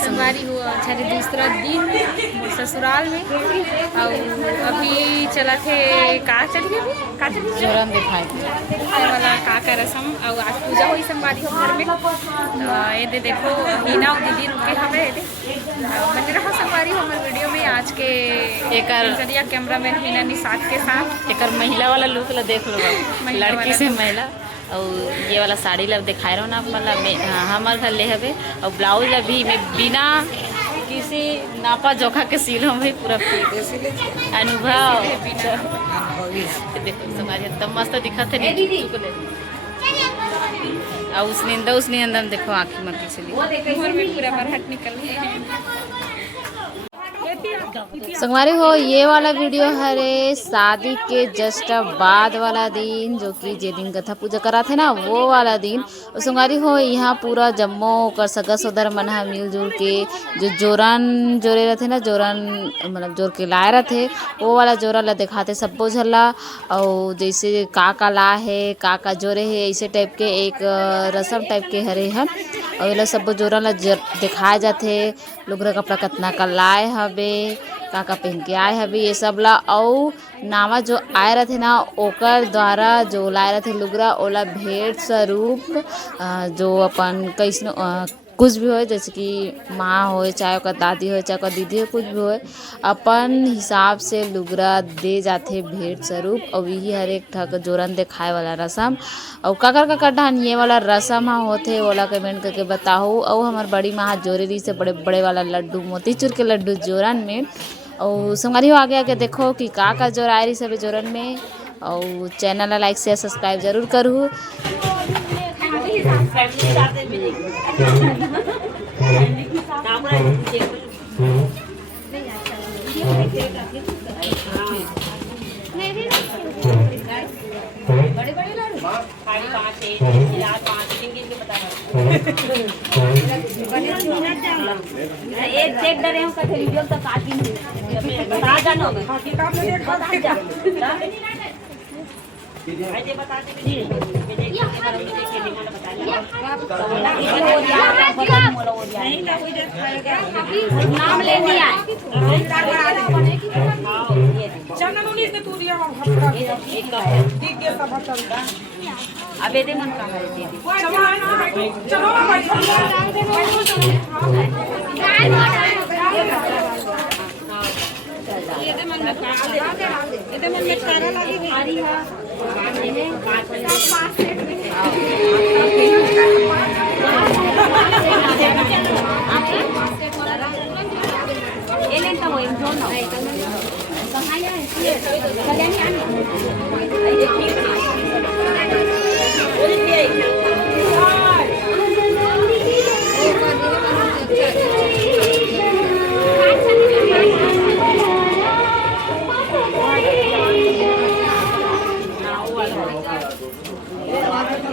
सवारी हुआ छारी दूसरा दिन ससुराल में और अभी चला थे का चलिए अभी का चलिए जोरन दिखाई वाला का रसम और आज पूजा हुई संवारी हो घर में ये दे देखो हीना और दीदी रुके हमें मैंने रहा संवारी हो हमारे वीडियो में आज के एक कैमरामैन हीना निषाद के साथ एक महिला वाला लुक ला देख लो लड़की से महिला और ये वाला साड़ी ला दिखाए रहो ना मतलब हमारे घर ले हवे और ब्लाउज ला भी मैं बिना किसी नापा जोखा के सील हम भाई पूरा अनुभव देखो तुम्हारी एकदम मस्त दिखा थे और उसने अंदर देखो आँखी मक्खी से पूरा बरहट निकल गए हैं। संगवारी हो ये वाला वीडियो हरे शादी के जस्ट बाद वाला दिन जो कि जे दिन कथा पूजा करा थे ना वो वाला दिन। और संगवारी हो यहाँ पूरा जम्मो कर सगा सोदर मन मिलजुल के जो जोरन जोरे रहते ना जोरन मतलब जोर के लाए रहते वो वाला जोरा ला दिखाते सबो झल्ला और जैसे का ला है का जोरे है ऐसे टाइप के एक रसम टाइप के हरे हैं और ये सब जोरा ला दिखाए जाते लोग कपड़ा कितना का लाए हवे का पहन के आए हवे ये सब ला और नामा जो आए रहते ना ओकर द्वारा जो लाए रहते लुगरा ओला भेंट स्वरूप जो अपन कैसनो कुछ भी हो जैसे कि माँ हो चाहे ओकर दादी हो चाहे ओकर दीदी हो कुछ भी हो अपन हिसाब से लुगरा दे जाते भेंट स्वरूप और यही हर एक ठक जोरन दिखाए वाला रसम और का ढान ये वाला रसम होते वाला कमेंट करके बताओ। और हमार बड़ी माँ जोरे रही से बड़े बड़े वाला लड्डू मोतीचूर के लड्डू जोरन में और संगरी हो आगे देखो कि का जोर आए रही सब जोरन में और चैनल लाइक शेयर सब्सक्राइब जरूर करूँ। एक देख डरे हम कथे वीडियो तक आती नहीं बता जानो ऐसे बताते भी नहीं नाम ले दिया अबे दे मन का है दीदी ये दे मन में सारा लगी भारी है ये लेंता वो इन जोन ना कहां है कल्याणी आने ये ठीक है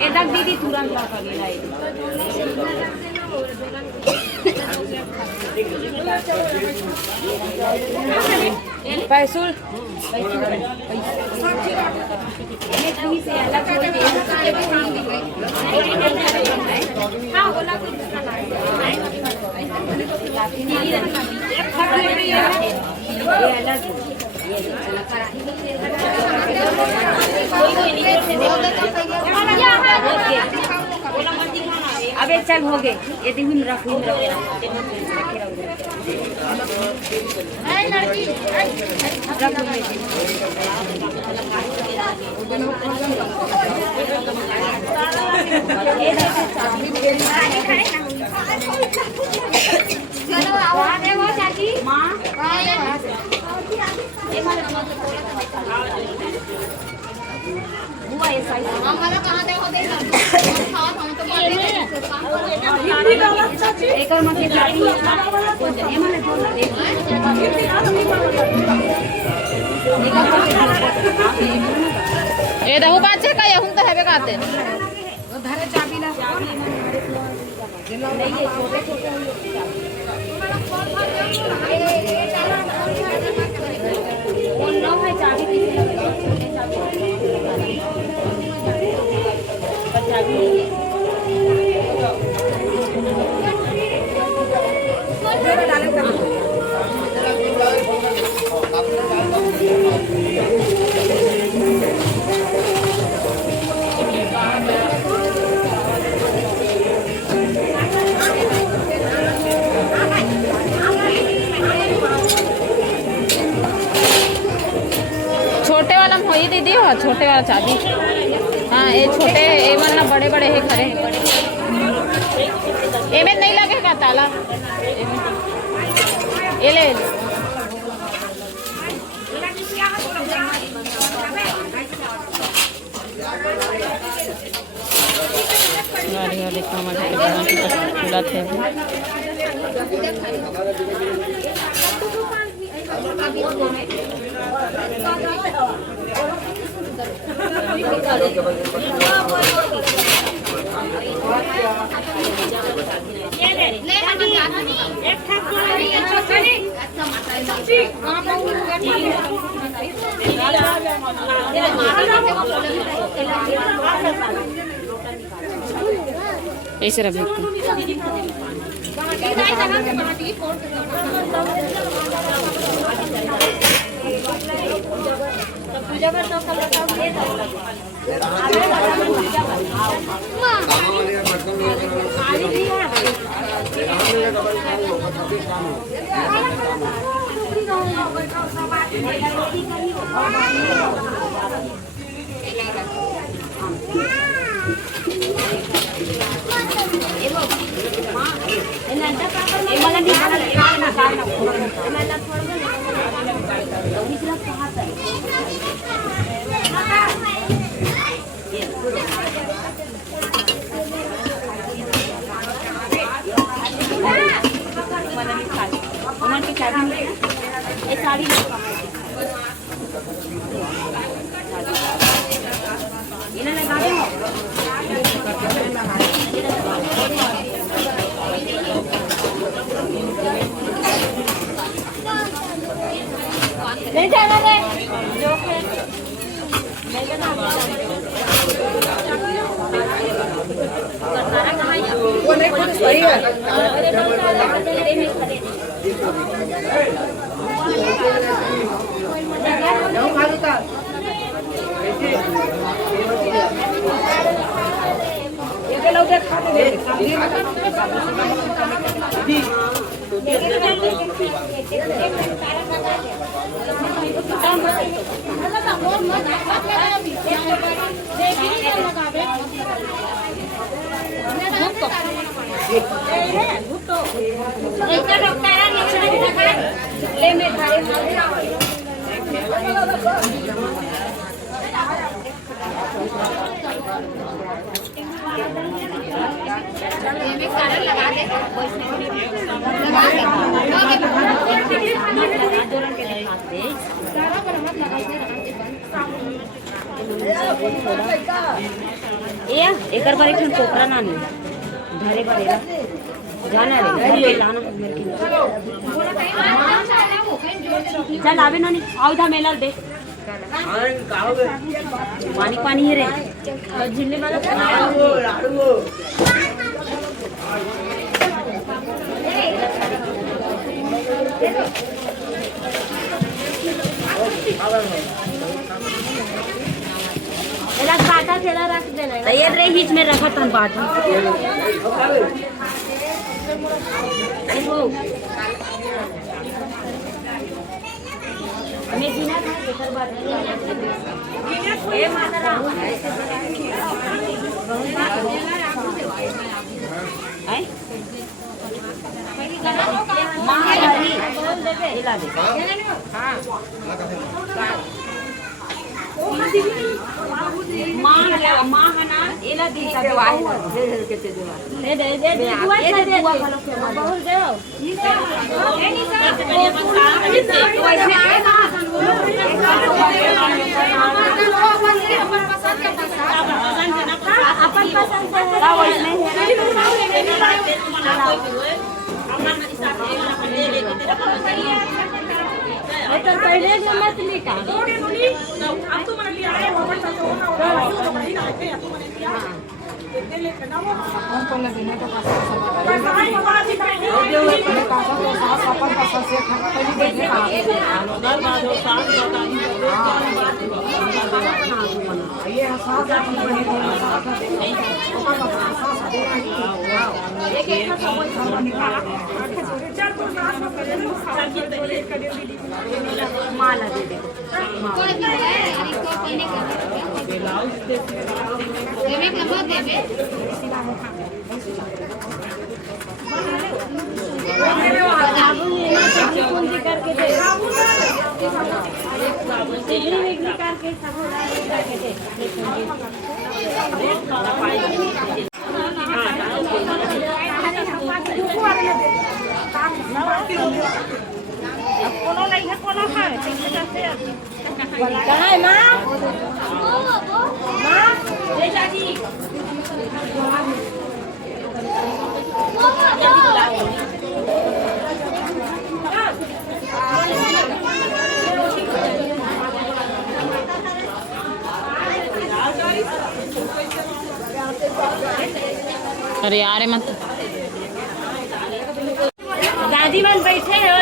एदक दीदी तुरंत ला कर लाई पैसुल ये कहीं से अलग हो गए हां बोला कुछ ना ये अलग अबे चल हो गए ये दिन रखूं ये दहु बाचे का यहुं तो हेबे काते धरे चाबी ला चाबी छोटे वाला चाबी। हाँ ये छोटे ये मतलब बड़े बड़े है खरे ये में नहीं लगेगा ताला ये ले गाड़ी वाले खुला थे ऐसे रख एक बार एक कोपरा ना नहीं घरे भरेगा जाना है घर पे लाना मेरे चल आवे ना नहीं आओ इधर मेला दे पानी पानी है रे झिल्ली वाला रख देना ये रे बीच में रखा था बाटा मैं जीना था बेकार बात ए मातारा आई मां हरी दिला दे हां मां हना एला दीता दे केते देवा दे दे दे दुआ दे दुआ वाला के बहुत दे ये नहीं कर अपन पसंद तो पहले जो मछली का अब तो मैंने लिया है वो बच्चा तो ना वो महीना है तो मैंने लिया कितने लेके ना वो हमको लगने तो पैसा ही बाबा जी का जो अपने पैसा तो साथ अपन पैसा से पहले देखने का दाल बाजो साथ बताई ये साथ बने थे एक एक का सब निकाला चार तो साथ माला दे दे काय मा अरे यार मत दादी मन बैठे हो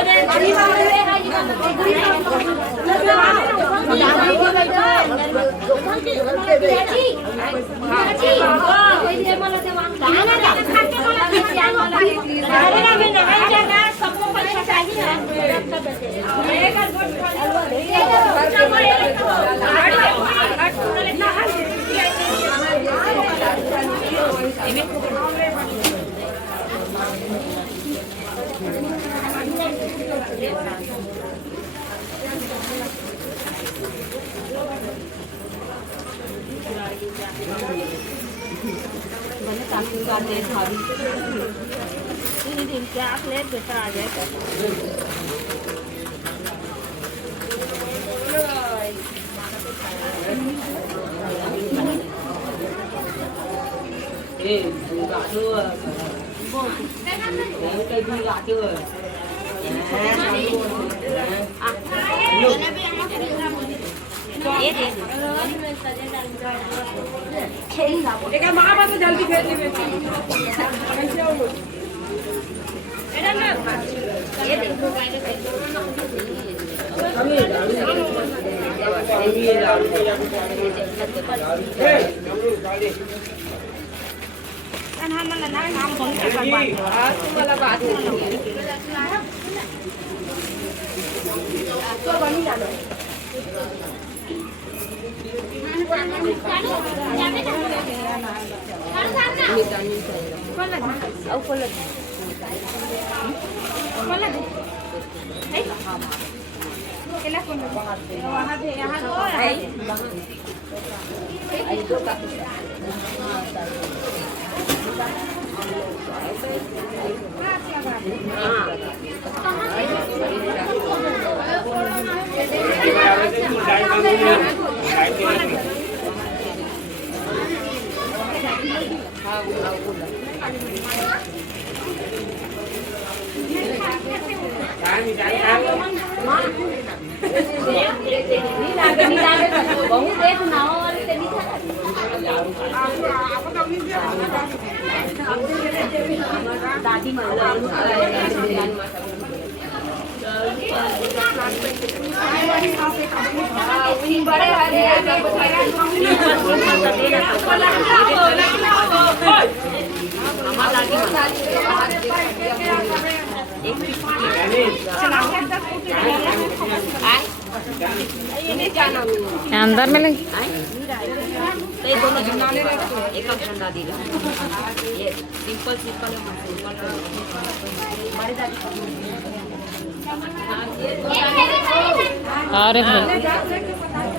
जल्दी अंदर में लगी अरे भाई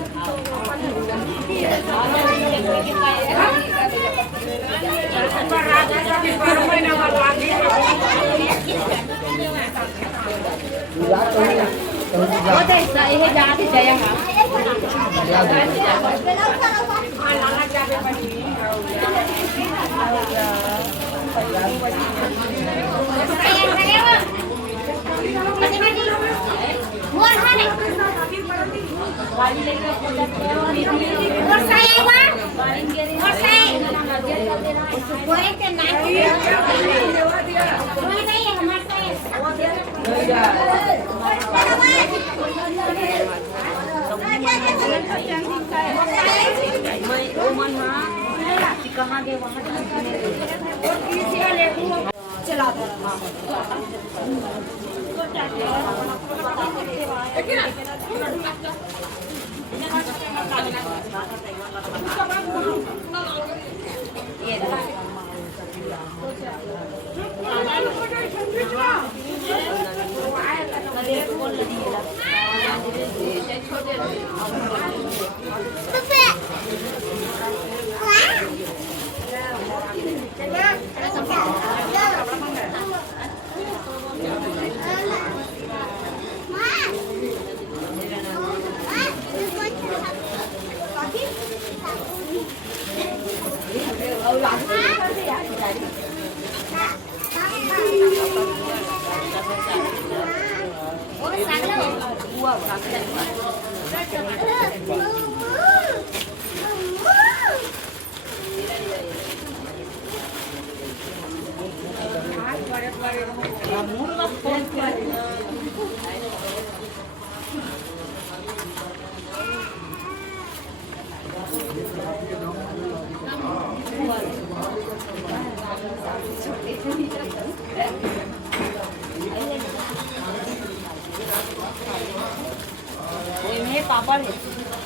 पापड़ है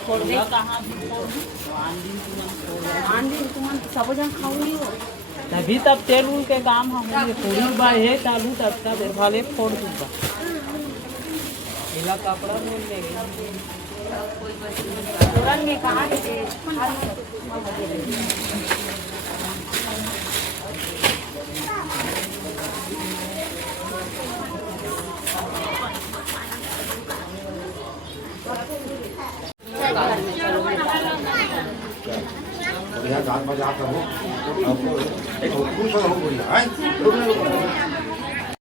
छोड़ दे कहाँ आंधी तुम सब जन खाऊंगी हो तभी तब तेल उल के काम हम पूरी बार है चालू तब तक भाले फोड़ दूंगा ढीला कपड़ा बोल लेंगे तुरंत में कहाँ बढ़िया गान बजा कर हो आपको एक खूब हो बढ़िया है